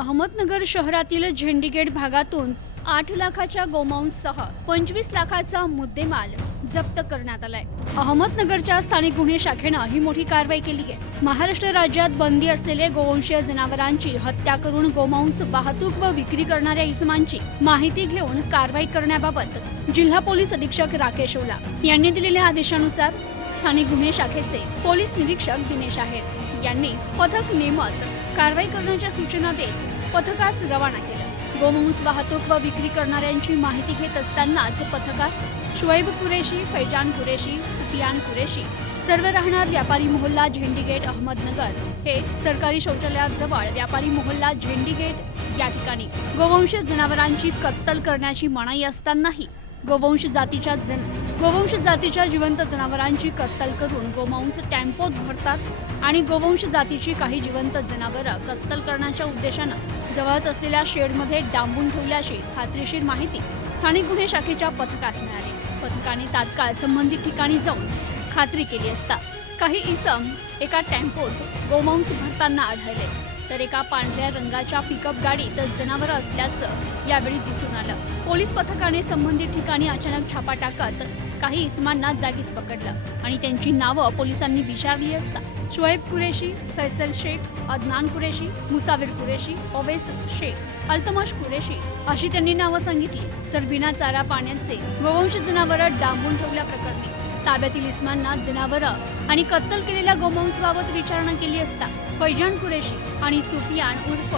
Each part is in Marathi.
अहमदनगर शहरातील झेंडीगेट भागातून आठ लाखाच्या गोमांससह पंचवीस लाखाचा मुद्देमाल जप्त करण्यात आलाय. अहमदनगरच्या स्थानिक गुन्हे शाखेनं ही मोठी कारवाई केली आहे. महाराष्ट्र राज्यात बंदी असलेले गोवंशीय जनावरांची हत्या करून गोमांस वाहतूक व विक्री करणाऱ्या इसमांची माहिती घेऊन कारवाई करण्याबाबत जिल्हा पोलीस अधीक्षक राकेश ओला यांनी दिलेल्या आदेशानुसार स्थानिक गुन्हे शाखेचे पोलीस निरीक्षक दिनेश आहेत. यांनी पथक नेमत कारवाई करण्याच्या सूचना देत पथकास रवाना केलं. गोमांस वाहतूक व विक्री करणाऱ्यांची माहिती घेत असतानाच पथकास शुएब कुरेशी फैजान कुरेशी सुफियान कुरेशी सर्व राहणार व्यापारी मोहल्ला झेंडीगेट अहमदनगर हे सरकारी शौचालयाजवळ व्यापारी मोहल्ला झेंडीगेट या ठिकाणी गोवंश जनावरांची कत्तल करण्याची मनाई असतानाही गोवंश जातीच्या जन गोवंश जातीच्या जिवंत जनावरांची कत्तल करून गोमांस टॅम्पोत भरतात आणि गोवंश जातीची काही जिवंत जनावरं कत्तल करण्याच्या उद्देशानं जवळच असलेल्या शेडमध्ये डांबून ठेवल्याची खात्रीशीर माहिती स्थानिक गुन्हे शाखेच्या पथकास मिळाली. पथकाने तात्काळ संबंधित ठिकाणी जाऊन खात्री केली असता काही इसम एका टॅम्पोत गोमांस भरताना आढळले. तर एका पांढऱ्या रंगाच्या पिकअप गाडीत जनावरं असल्याचं यावेळी दिसून आलं. पोलीस पथकाने संबंधित ठिकाणी अचानक छापा टाकत काही इसमांना जागीच पकडलं आणि त्यांची नावं पोलिसांनी विचारली असता. शोएब कुरेशी फैसल शेख अदनान कुरेशी मुसाविर कुरेशी ओवेस शेख अल्तमश कुरेशी अशी त्यांनी नावं सांगितली. तर बिना चारा पाण्याचे गोवंश जनावरं डांबून ठेवल्याप्रकरणी ताब्यातील इस्मांना जनावरं आणि कत्तल केलेल्या गोमांसबाबत विचारणा केली असता. फैजान कुरेशी आणि सुफियान उर्फ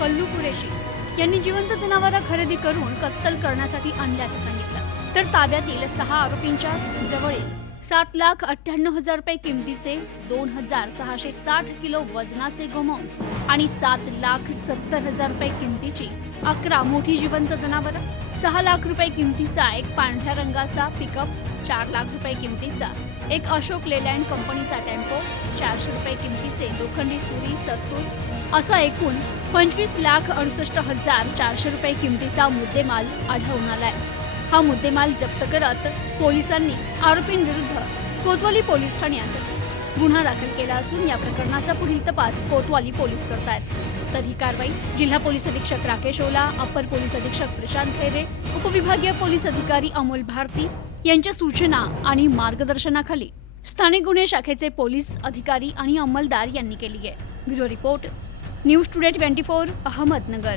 कल्लू कुरेशी यांनी जिवंत जनावरं खरेदी करून कत्तल करण्यासाठी आणल्याचं सांगितलं. तर ताब्यातील सहा आरोपींच्या जवळील सात लाख अठ्ठ्याण्णव हजार रुपये किमतीचे दोन हजार सहाशे साठ किलो वजनाचे गोमांस आणि सात लाख सत्तर हजार रुपये किमतीची अकरा मोठी जिवंत जनावरं सहा लाख रुपये किमतीचा एक पांढऱ्या रंगाचा पिकअप चार लाख रुपये किमतीचा एक अशोक लेलँड कंपनीचा टेम्पो चारशे रुपये किमतीचे लोखंडी सुरी सत्तूर असा एकूण पंचवीस लाख अडुसष्ट हजार चारशे रुपये किमतीचा मुद्देमाल आढळून आलाय. हा मुद्देमाल जप्त करत पोलिसांनी आरोपींविरुद्ध कोतवाली पोलीस ठाण्यात गुन्हा दाखल केला असून या प्रकरणाचा पुढील तपास कोतवाली पोलीस करतायत. तर ही कारवाई जिल्हा पोलीस अधीक्षक राकेश ओला अपर पोलीस अधीक्षक प्रशांत खैरे उपविभागीय पोलीस अधिकारी अमोल भारती यांच्या सूचना आणि मार्गदर्शनाखाली स्थानिक गुन्हे शाखेचे पोलीस अधिकारी आणि अंमलदार यांनी केली आहे. Bureau report news today twenty four Ahmednagar.